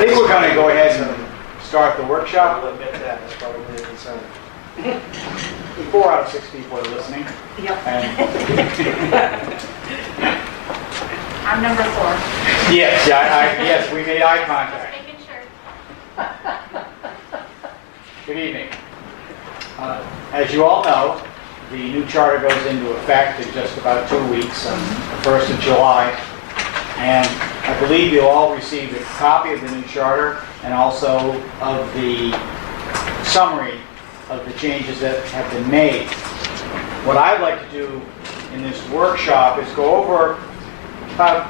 I think we're going to go ahead and start the workshop. I'll admit that, that's probably a concern. 4 out of 6 people are listening. Yep. And I'm number 4. yes, yes, we made eye Just contact. making sure. Good evening. As you all know, the new charter goes into effect in just about 2 weeks, on the 1st of July. And I believe you all received a copy of the new charter and also of the summary of the changes that have been made. What I'd like to do in this workshop is go over about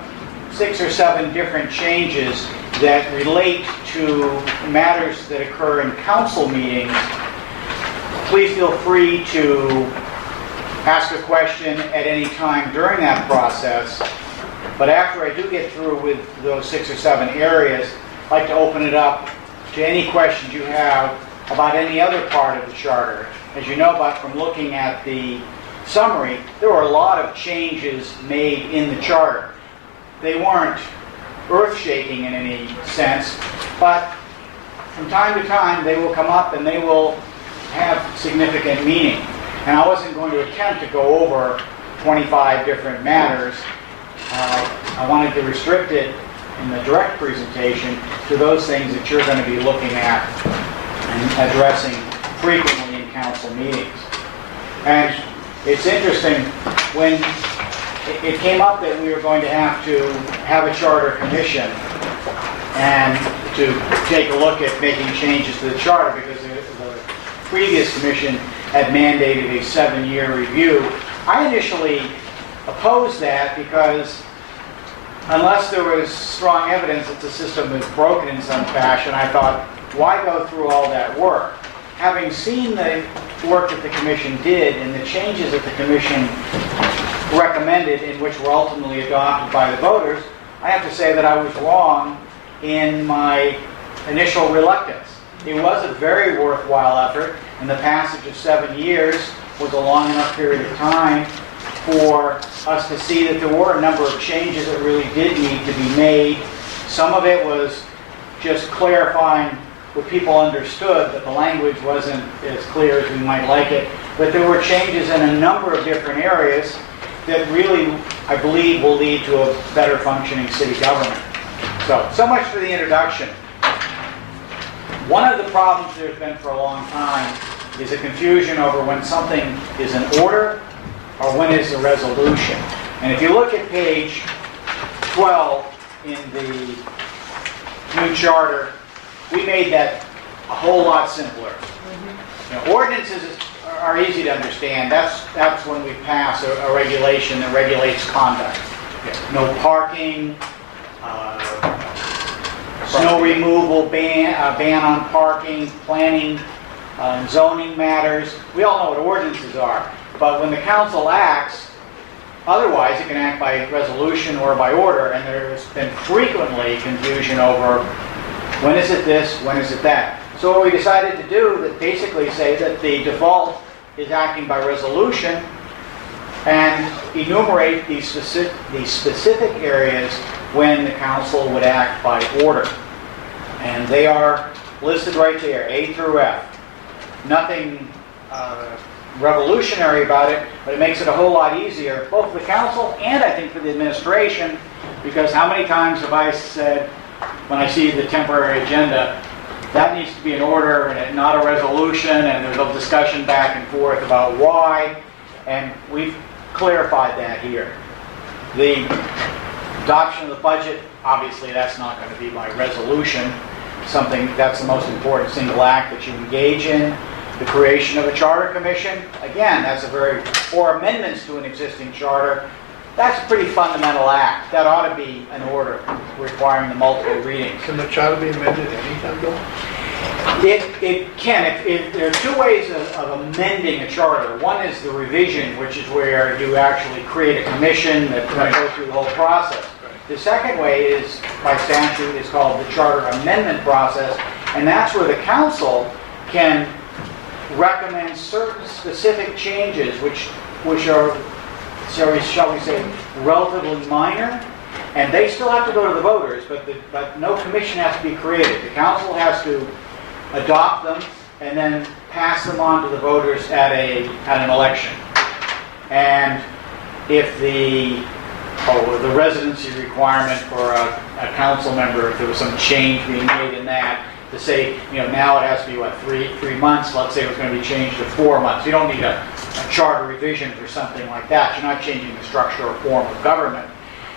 6 or 7 different changes that relate to matters that occur in council meetings. Please feel free to ask a question at any time during that process. But after I do get through with those 6 or 7 areas, I'd like to open it up to any questions you have about any other part of the charter. As you know, from looking at the summary, there were a lot of changes made in the charter. They weren't earth-shaking in any sense, but from time to time they will come up and they will have significant meaning. And I wasn't going to attempt to go over 25 different matters. I wanted to restrict it in the direct presentation to those things that you're going to be looking at and addressing frequently in council meetings. And it's interesting, when it came up that we were going to have a charter commission and to take a look at making changes to the charter, because the previous commission had mandated a 7-year review. I initially opposed that because unless there was strong evidence that the system was broken in some fashion, I thought, why go through all that work? Having seen the work that the commission did and the changes that the commission recommended, in which were ultimately adopted by the voters, I have to say that I was wrong in my initial reluctance. It was a very worthwhile effort, and the passage of 7 years was a long enough period of time for us to see that there were a number of changes that really did need to be made. Some of it was just clarifying what people understood, but the language wasn't as clear as we might like it. But there were changes in a number of different areas that really, I believe, will lead to a better functioning city government. So much for the introduction. One of the problems there's been for a long time is a confusion over when something is an order or when it's a resolution. And if you look at page 12 in the new charter, we made that a whole lot simpler. Ordinances are easy to understand. That's when we pass a regulation that regulates conduct. No parking, snow removal, ban on parking, planning, zoning matters. We all know what ordinances are. But when the council acts, otherwise it can act by resolution or by order, and there's been frequently confusion over when is it this, when is it that. So what we decided to do is basically say that the default is acting by resolution and enumerate these specific areas when the council would act by order. And they are listed right there, A through F. Nothing revolutionary about it, but it makes it a whole lot easier, both for the council and I think for the administration, because how many times have I said, when I see the temporary agenda, that needs to be an order and not a resolution, and there's a discussion back and forth about why, and we've clarified that here. The adoption of the budget, obviously that's not going to be by resolution, something that's the most important single act that you engage in. The creation of a charter commission, again, or amendments to an existing charter, that's a pretty fundamental act. That ought to be an order requiring the multiple readings. Can the charter be amended anytime, Bill? It can. There are 2 ways of amending a charter. One is the revision, which is where you actually create a commission that goes through the whole process. The second way is, by statute, is called the charter amendment process, and that's where the council can recommend certain specific changes which are, shall we say, relatively minor, And they still have to go to the voters, but no commission has to be created. The council has to adopt them and then pass them on to the voters at an election. And if the residency requirement for a council member, if there was some change being made in that, to say, now it has to be, what, three months, let's say it was going to be changed to 4 months. You don't need a charter revision for something like that. You're not changing the structure or form of government.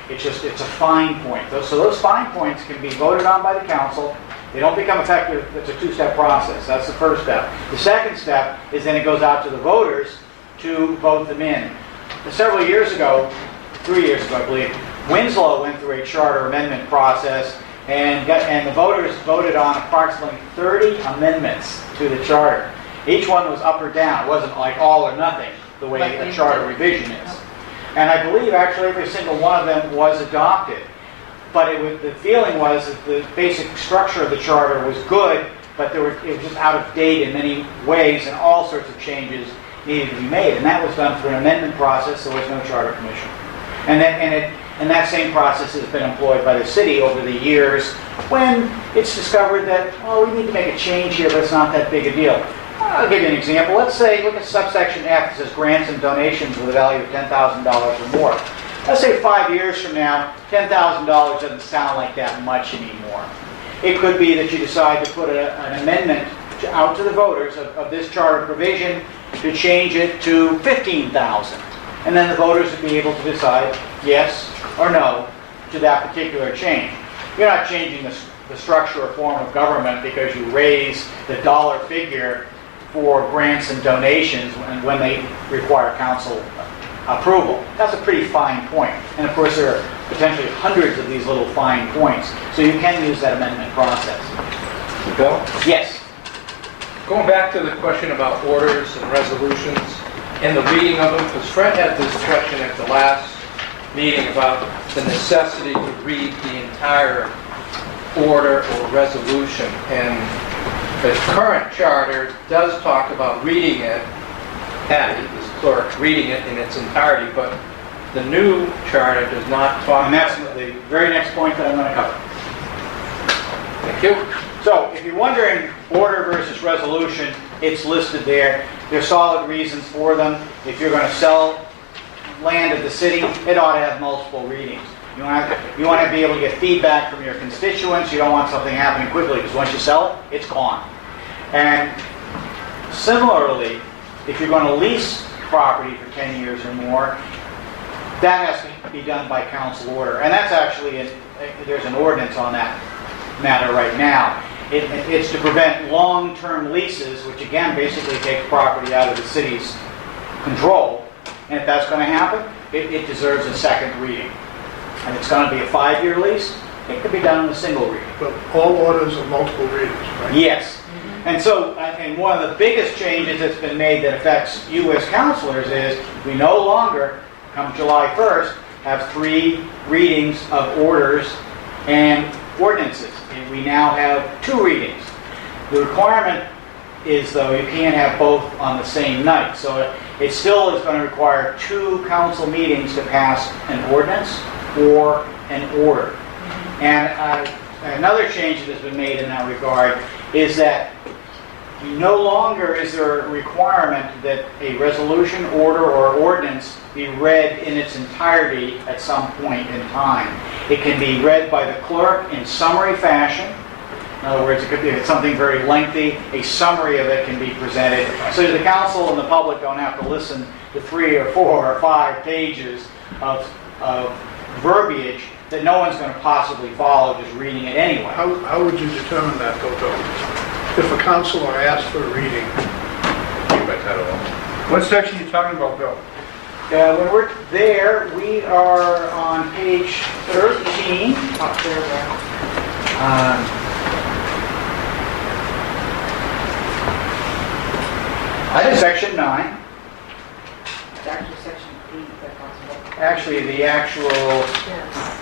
It's a fine point. So those fine points can be voted on by the council. They don't become effective. It's a two-step process. That's the first step. The second step is then it goes out to the voters to vote them in. Several years ago, 3 years ago, I believe, Winslow went through a charter amendment process and the voters voted on approximately 30 amendments to the charter. Each one was up or down. It wasn't like all or nothing, the way a charter revision is. And I believe actually every single one of them was adopted. But the feeling was that the basic structure of the charter was good, but it was just out of date in many ways, and all sorts of changes needed to be made. And that was done through an amendment process. There was no charter commission. And that same process has been employed by the city over the years when it's discovered that, we need to make a change here, but it's not that big a deal. I'll give you an example. Let's say, look at subsection F. It says grants and donations with a value of $10,000 or more. Let's say 5 years from now, $10,000 doesn't sound like that much anymore. It could be that you decide to put an amendment out to the voters of this charter provision to change it to $15,000. And then the voters would be able to decide yes or no to that particular change. You're not changing the structure or form of government because you raise the dollar figure for grants and donations when they require council approval. That's a pretty fine point. And of course there are potentially hundreds of these little fine points. So you can use that amendment process. Bill? Yes. Going back to the question about orders and resolutions and the reading of them, because Fred had this question at the last meeting about the necessity to read the entire order or resolution. And the current charter does talk about reading it, Patty, the clerk, reading it in its entirety, but the new charter does not talk. And that's the very next point that I'm going to cover. Thank you. So, if you're wondering order versus resolution, it's listed there. There's solid reasons for them. If you're going to sell land at the city, it ought to have multiple readings. You want to be able to get feedback from your constituents. You don't want something happening quickly, because once you sell it, it's gone. And similarly, if you're going to lease property for 10 years or more, that has to be done by council order. And that's actually, there's an ordinance on that matter right now. It's to prevent long-term leases, which again basically take property out of the city's control. And if that's going to happen, it deserves a second reading. And it's going to be a 5-year lease. It could be done in a single reading. But all orders are multiple readings, right? Yes. And so, and one of the biggest changes that's been made that affects you as counselors is we no longer, come July 1st, have 3 readings of orders and ordinances. And we now have 2 readings. The requirement is, though, you can't have both on the same night. So it still is going to require 2 council meetings to pass an ordinance or an order. And another change that has been made in that regard is that no longer is there a requirement that a resolution, order, or ordinance be read in its entirety at some point in time. It can be read by the clerk in summary fashion. In other words, it could be, if it's something very lengthy, a summary of it can be presented, so the council and the public don't have to listen to 3 or 4 or 5 pages of verbiage that no one's going to possibly follow just reading it anyway. How would you determine that, though? If a counselor asked for a reading, What section are you talking about, Bill? When we're there, we are on page 13. Section 9. It's actually section 8 that talks about. Actually, the actual... Yes.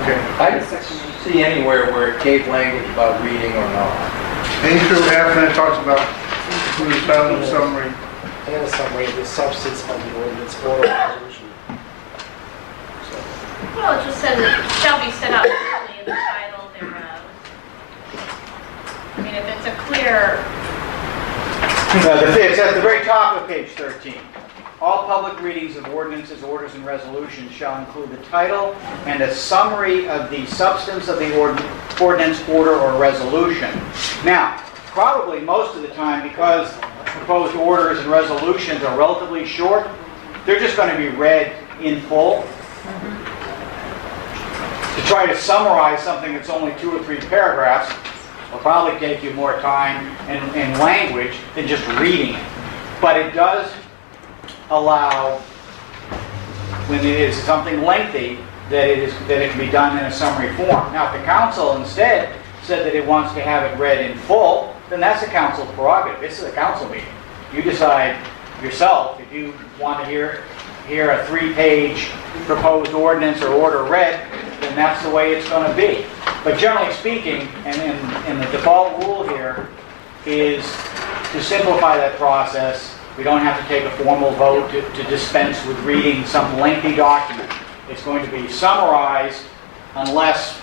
okay. I didn't see anywhere where it gave language about reading or not. A through F, and it talks about including title and summary. And a summary of the substance of the ordinance or resolution. Well, it just says it shall be set out clearly in the title thereof. I mean, if it's a clear, It's at the very top of page 13. All public readings of ordinances, orders, and resolutions shall include the title and a summary of the substance of the ordinance, order, or resolution. Now, probably most of the time, because proposed orders and resolutions are relatively short, they're just going to be read in full. To try to summarize something that's only 2 or 3 paragraphs will probably take you more time and language than just reading it. But it does allow, when it is something lengthy, that it can be done in a summary form. Now, if the council instead said that it wants to have it read in full, then that's the council's prerogative. This is a council meeting. You decide yourself if you want to hear a 3-page proposed ordinance or order read, then that's the way it's going to be. But generally speaking, and the default rule here is to simplify that process. We don't have to take a formal vote to dispense with reading some lengthy document. It's going to be summarized unless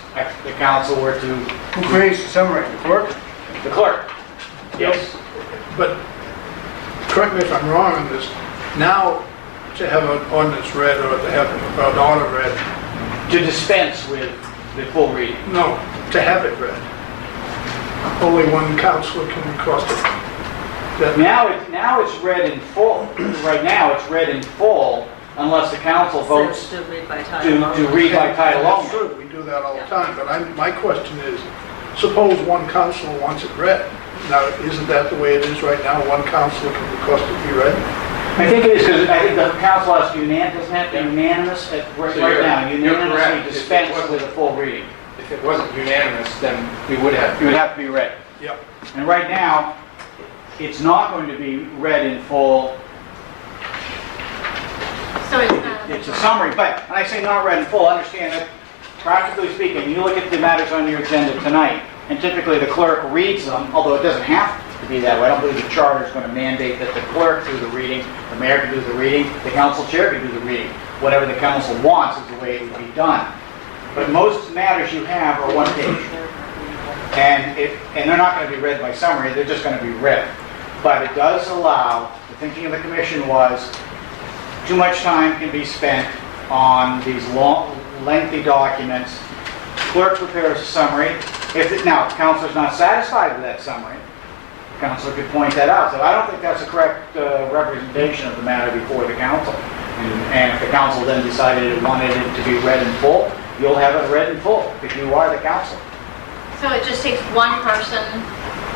the council were to... Who creates the summary? The clerk? The clerk. Yes. But, correct me if I'm wrong on this, now to have an ordinance read or to have an order read, To dispense with the full reading. no, to have it read, only one counselor can request it. That- Now it's read in full. Right now, it's read in full unless the council votes To read by to title only. read by title That's only. true, we do that all the time, but my question is, suppose one counselor wants it read. Now, isn't that the way it is right now? One counselor can request it be read? I think it is because I think the council has to doesn't have to be unanimous right now. you're Unanimously correct. If it dispense wasn't- with a full reading. If it wasn't unanimous, then we would have. It would have to be read. Yep. And right now, it's not going to be read in full. so it's not. It's a summary, but when I say not read in full, understand that practically speaking, you look at the matters on your agenda tonight, and typically the clerk reads them, although it doesn't have to be that way. I don't believe the charter is going to mandate that the clerk do the reading, the mayor can do the reading, the council chair can do the reading. Whatever the council wants is the way it would be done. But most matters you have are one page. And they're not going to be read by summary, they're just going to be read. But it does allow, the thinking of the commission was, too much time can be spent on these long, lengthy documents. Clerk prepares a summary. Now, if the councilor's not satisfied with that summary, the councilor could point that out. So I don't think that's a correct representation of the matter before the council. And if the council then decided it wanted it to be read in full, you'll have it read in full, if you are the council. So it just takes one person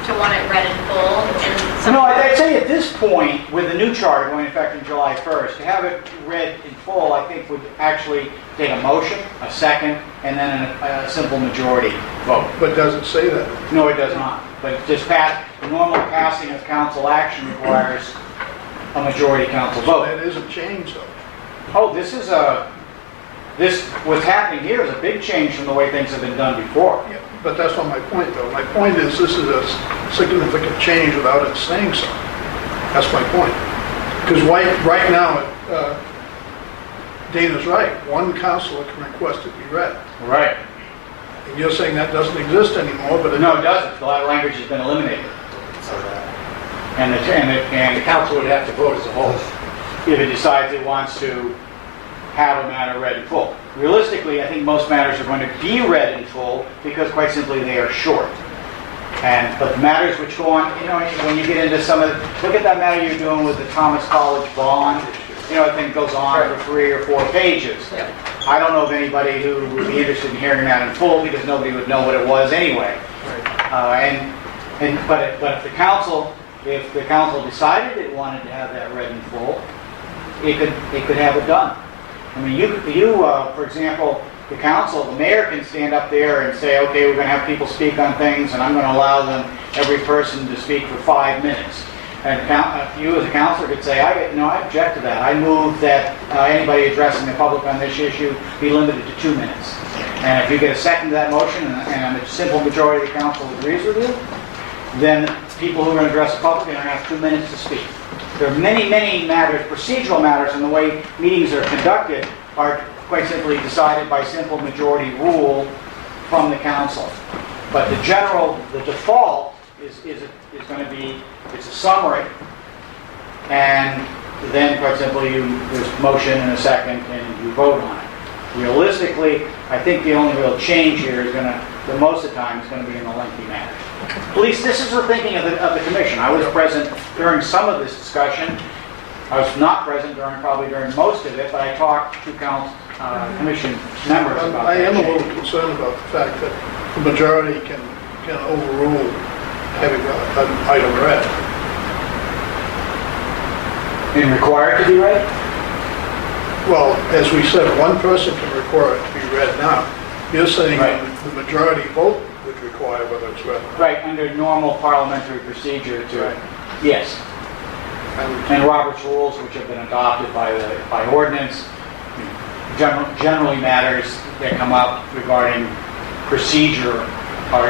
to want it read in full and some. No, I'd say at this point, with the new charter going into effect on July 1st, to have it read in full, I think would actually take a motion, a second, and then a simple majority vote. But does it say that? No, it does not. But just the normal passing of council action requires a majority council So vote. that is a change though. Oh, what's happening here is a big change from the way things have been done before. Yeah, but that's not my point, though. My point is, this is a significant change without it saying so. That's my point. Because right now, Dana's right, one counselor can request it be read. Right. And you're saying that doesn't exist anymore, but it No, it doesn't. The language has been eliminated. And the Council would have to vote as a whole. if it decides it wants to have a matter read in full. Realistically, I think most matters are going to be read in full because quite simply they are short. But matters which go on, when you get into look at that matter you're doing with the Thomas College bond, I think goes on for 3 or 4 pages. I don't know of anybody who would be interested in hearing that in full because nobody would know what it was anyway. But if the council decided it wanted to have that read in full, it could have it done. I mean, for example, the council, the mayor can stand up there and say, okay, we're going to have people speak on things, and I'm going to allow them, every person, to speak for 5 minutes. And you as a councilor could say, I object to that. I move that anybody addressing the public on this issue be limited to 2 minutes. And if you get a second to that motion, and a simple majority of the council agrees with you, then people who are going to address the public are going to have 2 minutes to speak. There are many, many matters, procedural matters, and the way meetings are conducted are quite simply decided by simple majority rule from the council. But the default is going to be, it's a summary, and then quite simply there's motion and a second and you vote on it. Realistically, I think the only real change here is going to, the most of the time, is going to be in the lengthy matters. At least this is the thinking of the commission. I was present during some of this discussion. I was not present probably during most of it, but I talked to commission members about I that am a change. little concerned about the fact that the majority can overrule having an item read. And required to be read? Well, as we said, one person can require it to be read now. You're saying Right. the majority vote would require whether it's read. Right, under normal parliamentary procedure to, Right. yes. And And Robert's rules, which have been adopted by ordinance, generally matters that come up regarding procedure are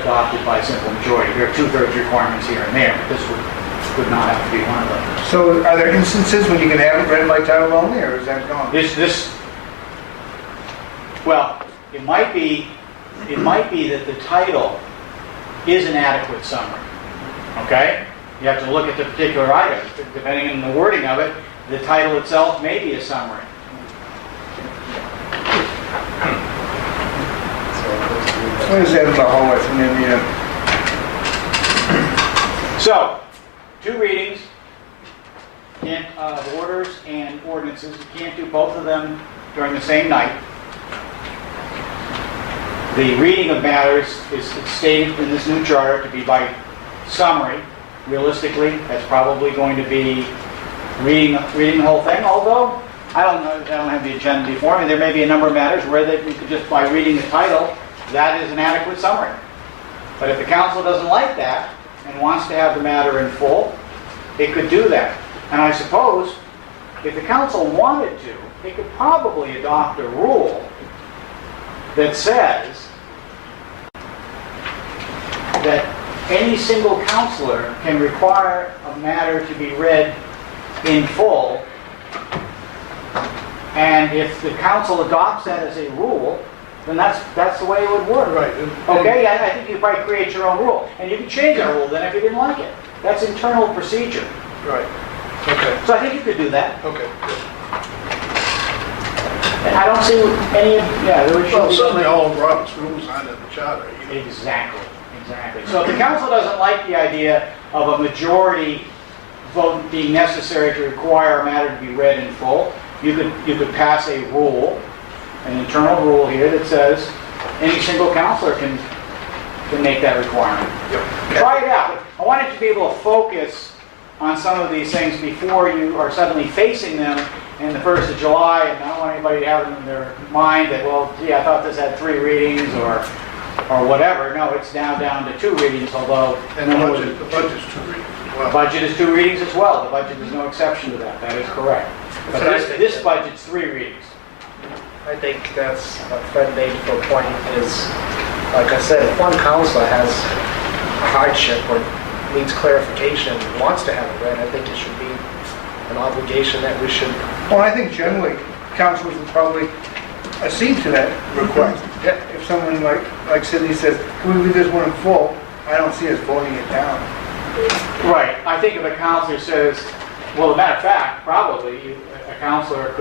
adopted by simple majority. There are 2/3 requirements here and there, but this would not have to be one of them. So are there instances when you can have it read by title only, or is that gone? Well, it might be that the title is an adequate summary, okay? You have to look at the particular item. Depending on the wording of it, the title itself may be a summary. What is that about whole with? So, 2 readings, of orders and ordinances. You can't do both of them during the same night. The reading of matters is stated in this new charter to be by summary. Realistically, that's probably going to be reading the whole thing, although I don't have the agenda before me. There may be a number of matters where you could just, by reading the title, that is an adequate summary. But if the council doesn't like that and wants to have the matter in full, it could do that. And I suppose if the council wanted to, it could probably adopt a rule that says that any single councilor can require a matter to be read in full, and if the council adopts that as a rule, then that's the way it would work. right. Okay, I think you probably create your own rule, and you can change the rule then if you didn't like it. That's internal procedure. Right. Okay. So I think you could do that. Okay. Good. And I don't see any, there should Well, be. certainly all of Robert's rules aren't in the charter. either. Exactly. So if the council doesn't like the idea of a majority vote being necessary to require a matter to be read in full, you could pass a rule, an internal rule here that says any single councilor can make that requirement. Yep. Try it out. I wanted you to be able to focus on some of these things before you are suddenly facing them in the 1st of July, and I don't want anybody to have in their mind that, well, gee, I thought this had 3 readings or whatever. No, it's down to 2 readings, although And the budget's 2 readings as the well. budget is 2 readings as well. The budget is no exception to that. That is correct. But So I this, think this that- budget's 3 readings. I think that's what Fred made for a point is, like I said, if one counselor has a hardship or needs clarification, and wants to have it read, I think it should be an obligation that we should, Well, I think generally councilors would probably accede to that request. If someone like Sidney says, can we read this one in full, I don't see us voting it down. Right. I think if a counselor says, well, as a matter of fact, probably a counselor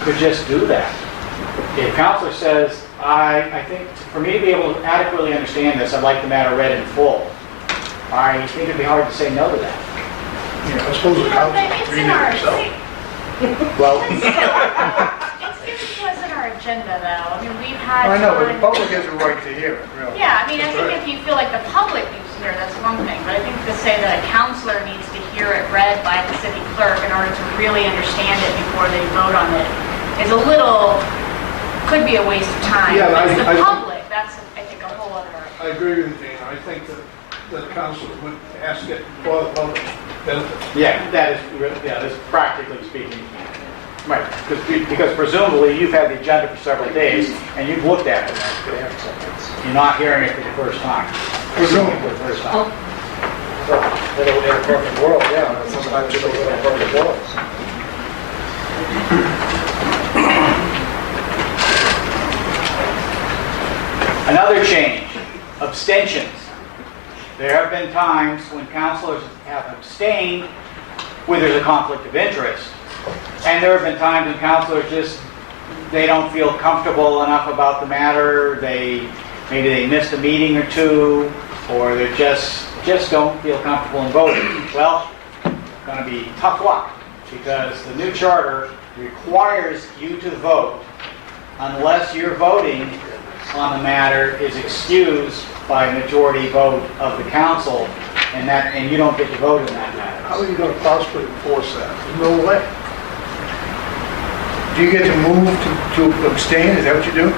could just do that. If a counselor says, I think for me to be able to adequately understand this, I'd like the matter read in full, I think it'd be hard to say no to that. I suppose the council It's can read in it our, himself. Well, it's given to us in our agenda, though. I mean, we've had. I know, but the time- public has a right to hear it, really. Yeah, I mean, I That's think right. if you feel like the public needs to hear, that's one thing. But I think to say that a counselor needs to hear it read by the city clerk in order to really understand it before they vote on it is a little, could be a waste of time. Yeah, If it's I- the public, that's, I think, a whole other. I agree with you, Dana. I think that the council would ask it for the public's benefit. that's practically speaking. Right, because presumably you've had the agenda for several days and you've looked at it. You're not hearing it for the first time. Presumably. For the first time. in a perfect world, yeah, but sometimes it's a perfect world. Another change, abstentions. There have been times when counselors have abstained where there's a conflict of interest. And there have been times when counselors they don't feel comfortable enough about the matter, maybe they missed a meeting or two, or they just don't feel comfortable in voting. Well, it's going to be tough luck, because the new charter requires you to vote unless your voting on the matter is excused by a majority vote of the council, and you don't get to vote in that matter. How are you going to possibly enforce that? There's no way. Do you get to move to abstain? Is that what you do?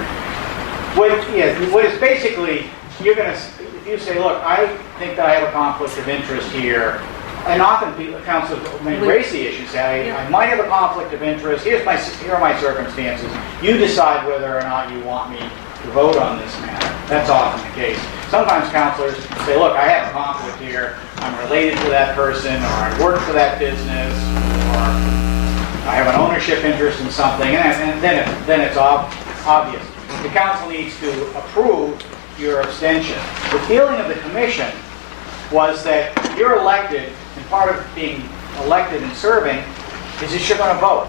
What is basically, if you say, look, I think that I have a conflict of interest here, and often councils may raise the issue, say, I might have a conflict of interest, here are my circumstances, you decide whether or not you want me to vote on this matter. That's often the case. Sometimes counselors say, look, I have a conflict here, I'm related to that person, or I work for that business, or I have an ownership interest in something, and then it's obvious. The council needs to approve your abstention. The feeling of the commission was that you're elected, and part of being elected and serving is that you're going to vote.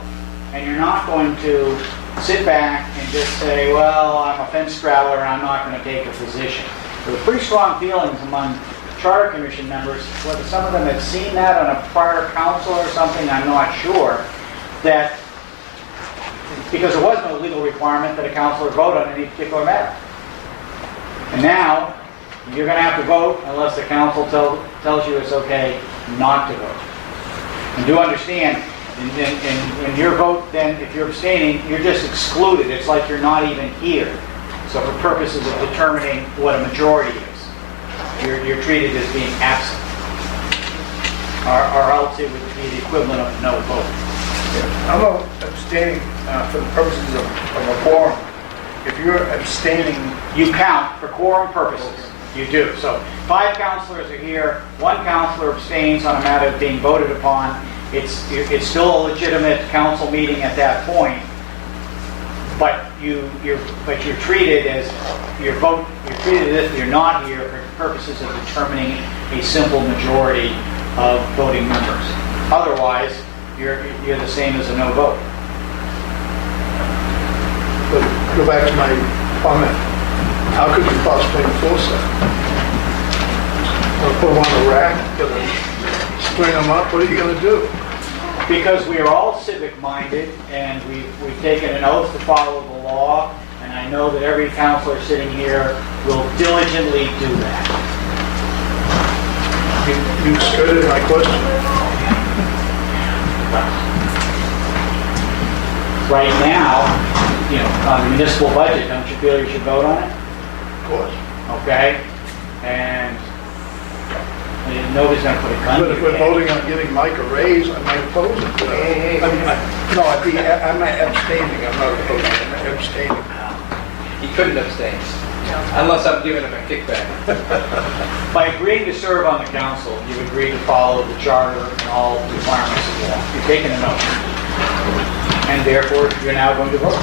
And you're not going to sit back and just say, well, I'm a fence straddler and I'm not going to take a position. There were pretty strong feelings among Charter Commission members, whether some of them had seen that on a prior council or something, I'm not sure, that because there was no legal requirement that a councilor vote on any particular matter. And now, you're going to have to vote unless the council tells you it's okay not to vote. And do understand, in your vote, then, if you're abstaining, you're just excluded. It's like you're not even here. So for purposes of determining what a majority is, you're treated as being absent. Or else it would be the equivalent of no vote. How about abstaining for the purposes of a quorum? If you're abstaining, You count for quorum purposes. You do. So 5 counselors are here, 1 counselor abstains on a matter being voted upon. It's still a legitimate council meeting at that point, but you're treated as you're treated as if you're not here for purposes of determining a simple majority of voting members. Otherwise, you're the same as a no vote. But go back to my comment. How could you possibly enforce that? Or put them on a rack, string them up, what are you going to do? Because we are all civic-minded, and we've taken an oath to follow the law, and I know that every counselor sitting here will diligently do that. You skirted my question. Right now, on the municipal budget, don't you feel you should vote on it? Of course. Okay? And nobody's going to put a gun But to if your we're head. voting on giving Mike a raise, I might oppose it. I'm not abstaining, I'm not opposing, I'm abstaining. He couldn't abstain, unless I'm giving him a kickback. By agreeing to serve on the council, you agree to follow the charter and all requirements of law. You've taken an oath. And therefore, you're now going to vote.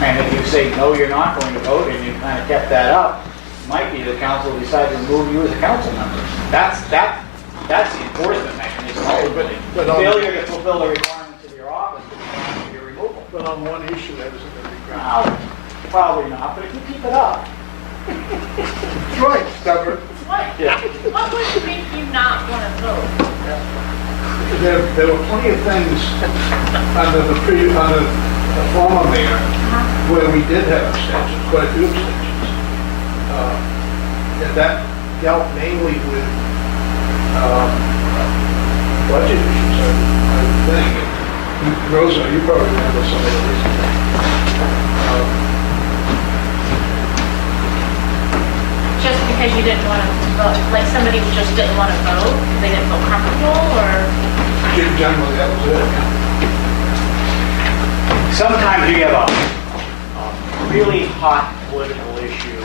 And if you say, no, you're not going to vote, and you kind of kept that up, it might be the council will decide to remove you as a council member. That's the enforcement mechanism. But The on- failure to fulfill the requirements of your office is requirement of your removal. But on one issue, that isn't going to be ground. Well, probably not, but if you keep it up. that's right, stubborn. What would make you not want to vote? There were plenty of things under the former mayor where we did have abstentions, quite a few abstentions. And that dealt mainly with budget issues, I think. Rosa, you probably remember some of these. Just because you didn't want to vote, like somebody who just didn't want to vote, because they didn't feel comfortable, or? Generally, that was it. Sometimes you have a really hot political issue,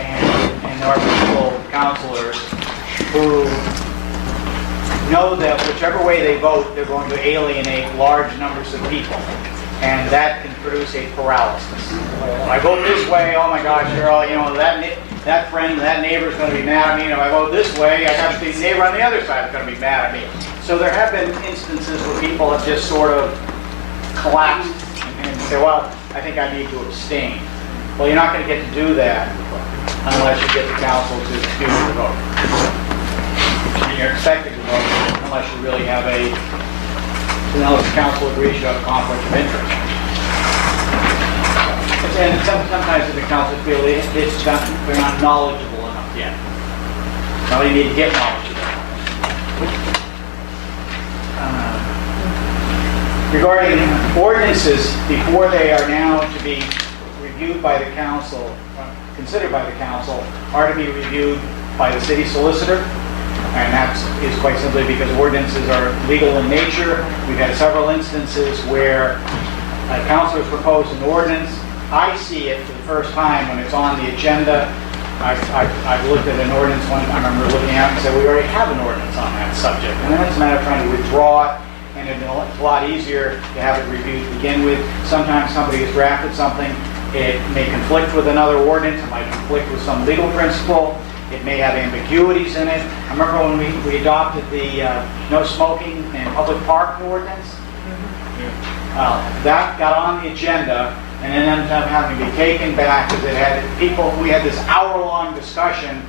and there are people, counselors, who know that whichever way they vote, they're going to alienate large numbers of people. and that can produce a paralysis. If I vote this way, oh my gosh, Cheryl, you know, that friend, that neighbor's gonna be mad at me, and if I vote this way, I got the neighbor on the other side is gonna be mad at me. So there have been instances where people have just sort of collapsed and say, well, I think I need to abstain. Well, you're not gonna get to do that unless you get the council to excuse the vote. And you're expected to vote unless you really have unless the council agrees you have a conflict of interest. And sometimes the council feel they're not knowledgeable enough yet. Now you need to get knowledgeable. Regarding ordinances, before they are now to be reviewed by the council, considered by the council, are to be reviewed by the city solicitor. And that is quite simply because ordinances are legal in nature. We've had several instances where councilors propose an ordinance. I see it for the first time when it's on the agenda. I've looked at an ordinance one time, I remember looking at it and said, we already have an ordinance on that subject. And then it's a matter of trying to withdraw it, and it's a lot easier to have it reviewed to begin with. Sometimes somebody has drafted something, it may conflict with another ordinance, it might conflict with some legal principle, it may have ambiguities in it. I remember when we adopted the no smoking in public park ordinance. That got on the agenda and then ended up having to be taken back because it had people, we had this hour-long discussion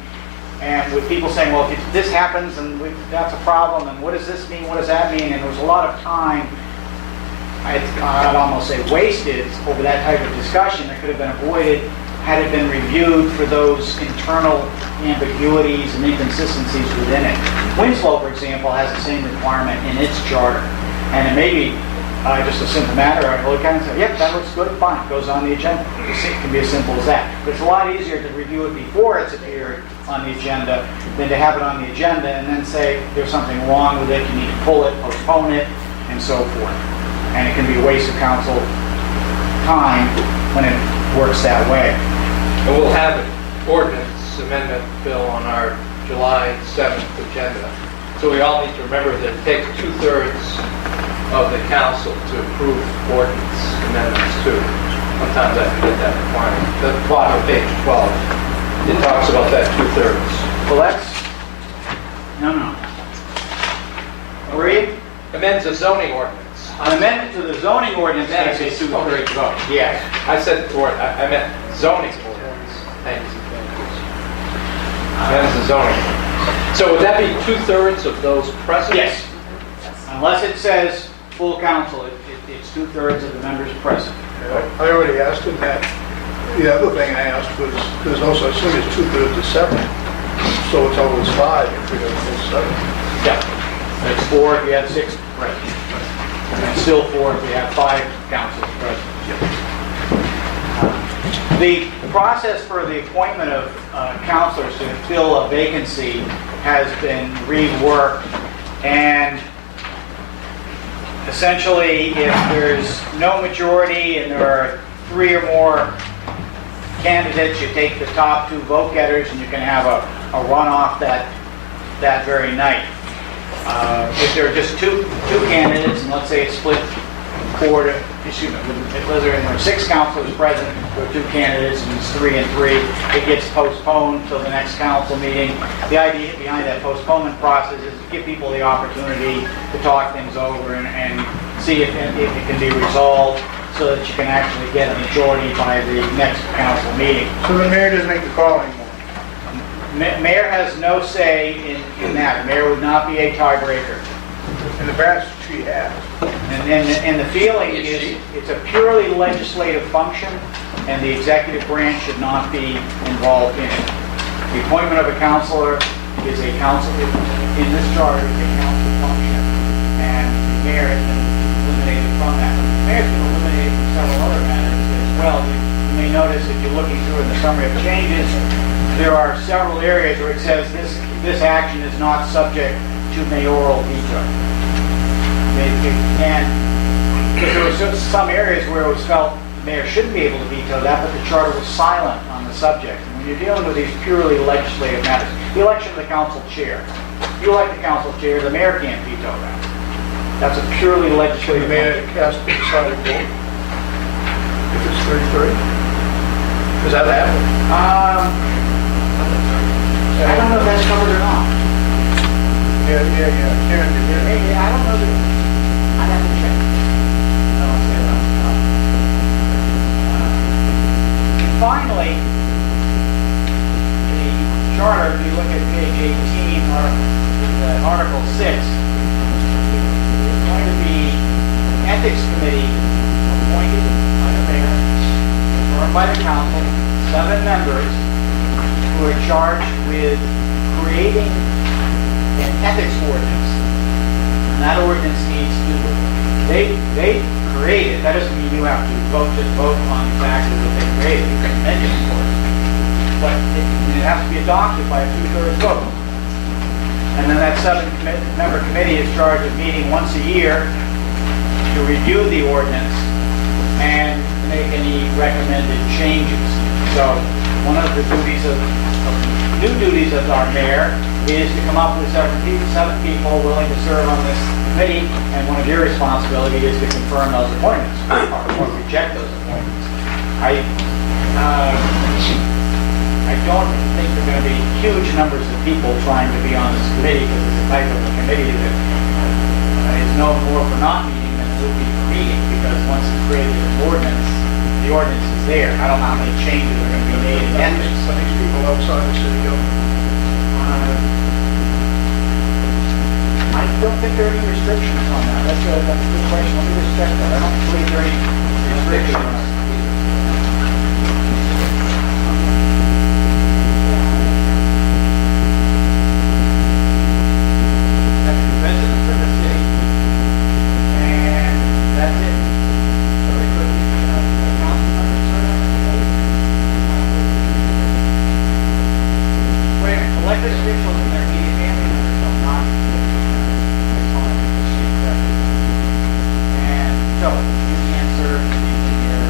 and with people saying, well, if this happens and that's a problem, and what does this mean, what does that mean? And there was a lot of time, I'd almost say wasted over that type of discussion that could have been avoided had it been reviewed for those internal ambiguities and inconsistencies within it. Winslow, for example, has the same requirement in its charter. And it may be just a simple matter. I look at it and say, yep, that looks good, fine, goes on the agenda. It can be as simple as that. But it's a lot easier to review it before it's appeared on the agenda than to have it on the agenda and then say there's something wrong with it, you need to pull it, postpone it, and so forth. And it can be a waste of council time when it works that way. And we'll have an ordinance amendment bill on our July 7th agenda. So we all need to remember that it takes 2/3 of the council to approve ordinance amendments too. Sometimes I forget that requirement. The bottom of page 12, it talks about that 2/3. Well, that's, no. Where are you? Amends the zoning ordinance. An amendment to the zoning ordinance That takes is a 2/3 vote. Yes. I said, I meant zoning ordinance. Thanks. Amends the zoning. So would that be 2/3 of those present? Yes. Unless it says full council, it's 2/3 of the members present. I already asked him that. The other thing I asked was, because also as soon as 2/3 is 7, so it's always 5 if we go full 7. Yeah. It's 4 if you have 6 present. And still 4 if you have 5 councils present. The process for the appointment of councilors to fill a vacancy has been reworked, and essentially if there's no majority and there are 3 or more candidates, you take the top 2 vote getters and you can have a runoff that very night. If there are just two candidates, and let's say it's split 4 to, if there are 6 councilors present, there are 2 candidates, and it's 3 and 3, it gets postponed till the next council meeting. The idea behind that postponement process is to give people the opportunity to talk things over and see if it can be resolved so that you can actually get a majority by the next council meeting. So the mayor doesn't make the call anymore? Mayor has no say in that. The mayor would not be a tiebreaker. In the past, she has. And the feeling is it's a purely legislative function, and the executive branch should not be involved in it. The appointment of a counselor is a council, in this charter, is a council function, and the mayor has been eliminated from that. The mayor's been eliminated from several other matters as well. You may notice if you're looking through in the summary of changes, there are several areas where it says this action is not subject to mayoral veto. And because there were some areas where it was felt the mayor shouldn't be able to veto that, but the charter was silent on the subject. And when you're dealing with these purely legislative matters, the election of the council chair, if you elect the council chair, the mayor can't veto that. That's a purely legislative The mayor matter. cast the deciding vote. If it's 33? Is that happening? I don't know if that's covered or not. Yeah. Karen did that. Hey, I don't know that, I'd have to check. I don't say that. Finally, the charter, if you look at page 18, or Article 6, is going to be an ethics committee appointed by the mayor, confirmed by the council, 7 members who are charged with creating an ethics ordinance. And that ordinance needs to, they create it, that doesn't mean you have to just vote on exactly what they created, you can amend it, of course. But it has to be adopted by a 2/3 vote. And then that 7-member committee is charged of meeting once a year to review the ordinance and make any recommended changes. So one of the new duties of our mayor is to come up with 7 people willing to serve on this committee, and one of your responsibilities is to confirm those appointments or reject those appointments. I don't think there are going to be huge numbers of people trying to be on this committee, because it's a type of a committee that is known more for not meeting than it will be for meeting, because once it's created an ordinance, the ordinance is there. I don't know how many changes are going to be made in ethics. Some of these people outside the city government. I don't think there are any restrictions on that. That's a good question. Let me just check that. I don't believe there are any restrictions on it. That's the residents of the city. And that's it. So they could be, a council member serve on the committee. Wait a minute, elected officials and their immediate family members shall not. And so, you can serve in your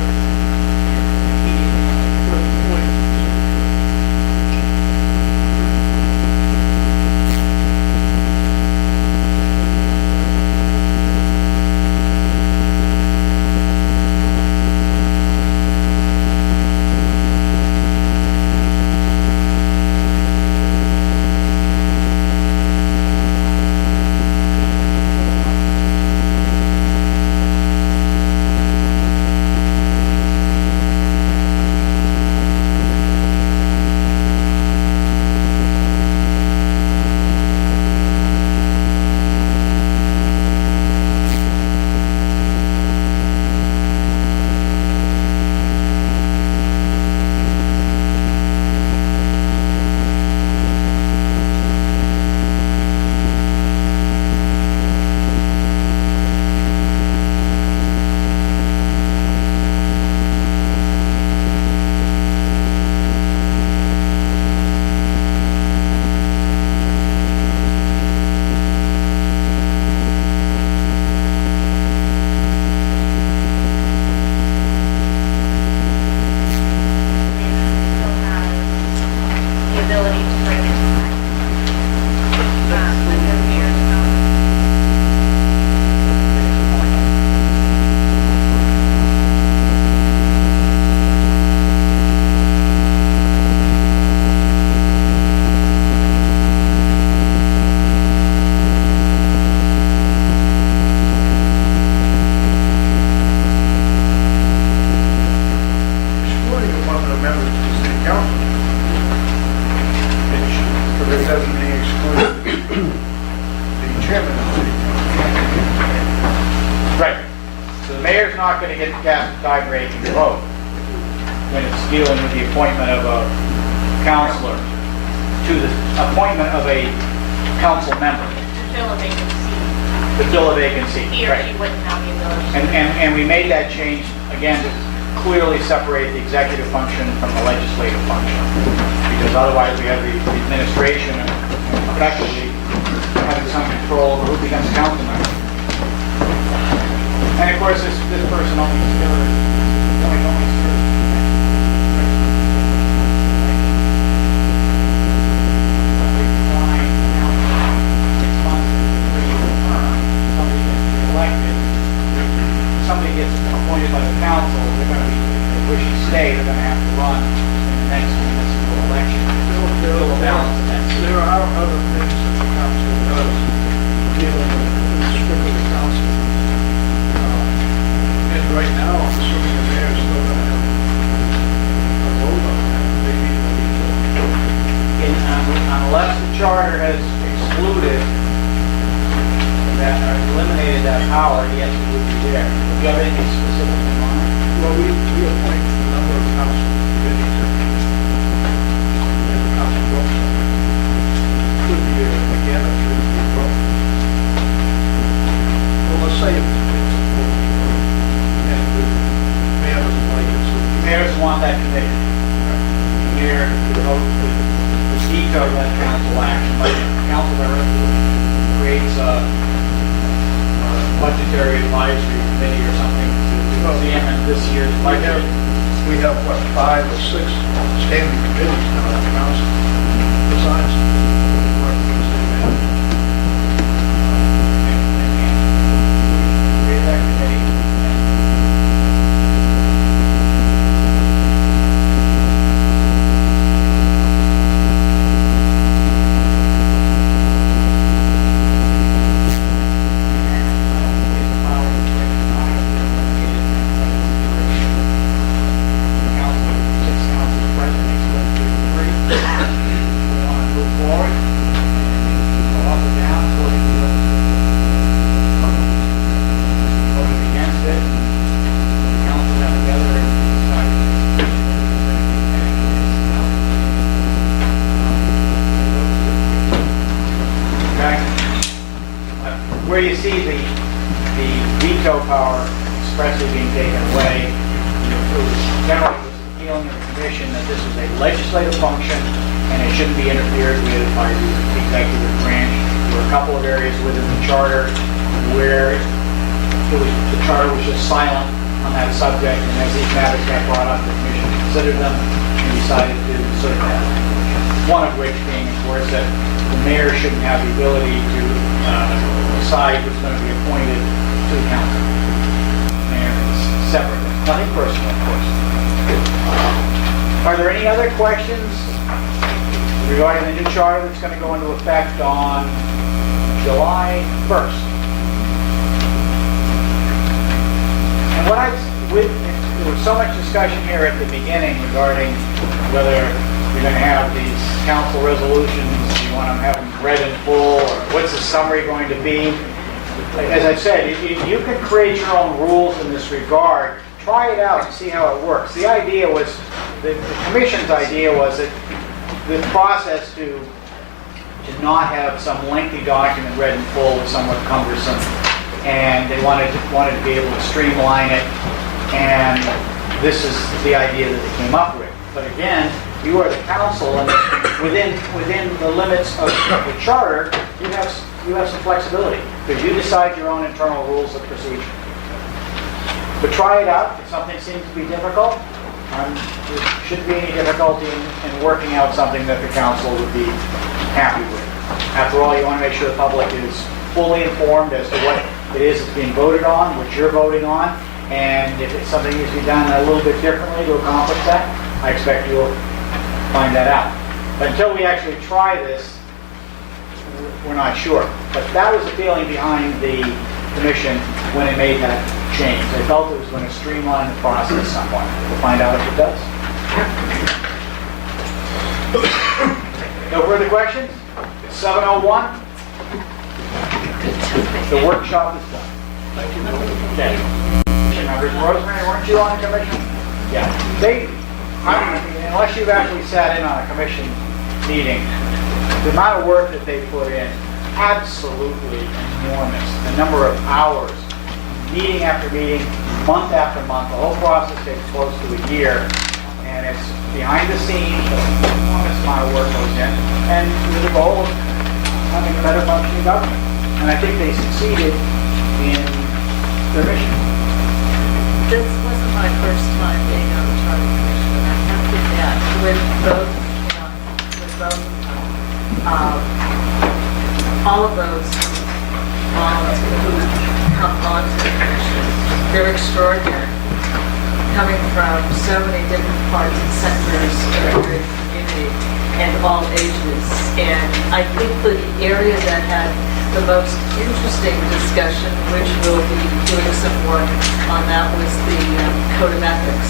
ability to bring it to life. Under mayor's power. Excluding appointment of members to the city council. But it doesn't mean exclude the chairman of the city council. Right. So the mayor's not going to get to cast a tie-breaking vote when it's dealing with the appointment of a counselor to the appointment of a council member To fill a vacancy, to fill a vacancy. he or Right. she wouldn't have the ability. And we made that change, again, to clearly separate the executive function from the legislative function. Because otherwise we have the administration effectively having some control over who becomes a council member. And of course, this person only serves. Somebody gets appointed by the council, they're going to be stay, they're gonna have to run in the next municipal election. There Will balance that. there are other things that the council does dealing with strictly the council. And right now, I'm assuming the mayor's still gonna have a vote on that, maybe in the veto. Unless the charter has excluded that, or eliminated that power, yes, it would be there. Do you have anything specific in mind? Well, we appoint a number of council committees and the council votes on it. Could be, again, a three-year vote. Well, let's say it's a vote, and the mayor doesn't like it, so. Mayors want that committee. Mayor could vote to veto that council action, but council creates a budgetary advisory committee or something to examine this year's budget. We have, what, 5 or 6 standing committees now in the council, besides work for the city manager. Create that committee. Where you see the veto power expressly being taken away, it was generally was the feeling of the commission that this was a legislative function and it shouldn't be interfered with by the executive branch. There were a couple of areas within the charter where the charter was just silent on that subject, and as these matters got brought up, the commission considered them and decided to insert that language. One of which being, of course, that the mayor shouldn't have the ability to decide who's going to be appointed to the council. Mayor is separately, nothing personal, of course. Are there any other questions regarding the new charter that's going to go into effect on July 1st? And there was so much discussion here at the beginning regarding whether you're going to have these council resolutions, you want to have them read in full, or what's the summary going to be? As I said, you can create your own rules in this regard. Try it out and see how it works. The idea was, the commission's idea was that the process to not have some lengthy document read in full was somewhat cumbersome, and they wanted to be able to streamline it, and this is the idea that they came up with. But again, you are the council, and within the limits of the charter, you have some flexibility, because you decide your own internal rules of procedure. But try it out. If something seems to be difficult, there shouldn't be any difficulty in working out something that the council would be happy with. After all, you want to make sure the public is fully informed as to what it is that's being voted on, what you're voting on, and if it's something needs to be done a little bit differently to accomplish that, I expect you'll find that out. But until we actually try this, we're not sure. But that was the feeling behind the commission when it made that change. They felt it was going to streamline the process somewhat. We'll find out if it does. No further questions? It's 7:01. The workshop is done. Thank you. Okay. Commission members, Rosemary, weren't you on the commission? Yeah. Unless you've actually sat in on a commission meeting, the amount of work that they put in, absolutely enormous. The number of hours, meeting after meeting, month after month, the whole process takes close to a year, and it's behind the scenes, an enormous amount of work goes in, and with the goal of having a better functioning government. And I think they succeeded in their mission. This wasn't my first time being on the Charter Commission, and I have to admit, with both, all of those who come onto the commission, they're extraordinary. coming from so many different parts and sectors of the community and all ages. And I think the area that had the most interesting discussion, which we'll be doing some work on, that was the code of ethics.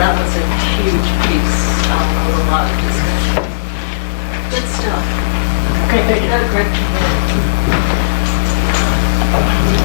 That was a huge piece of a lot of discussion. Good stuff. Okay, thank you. Had a great community.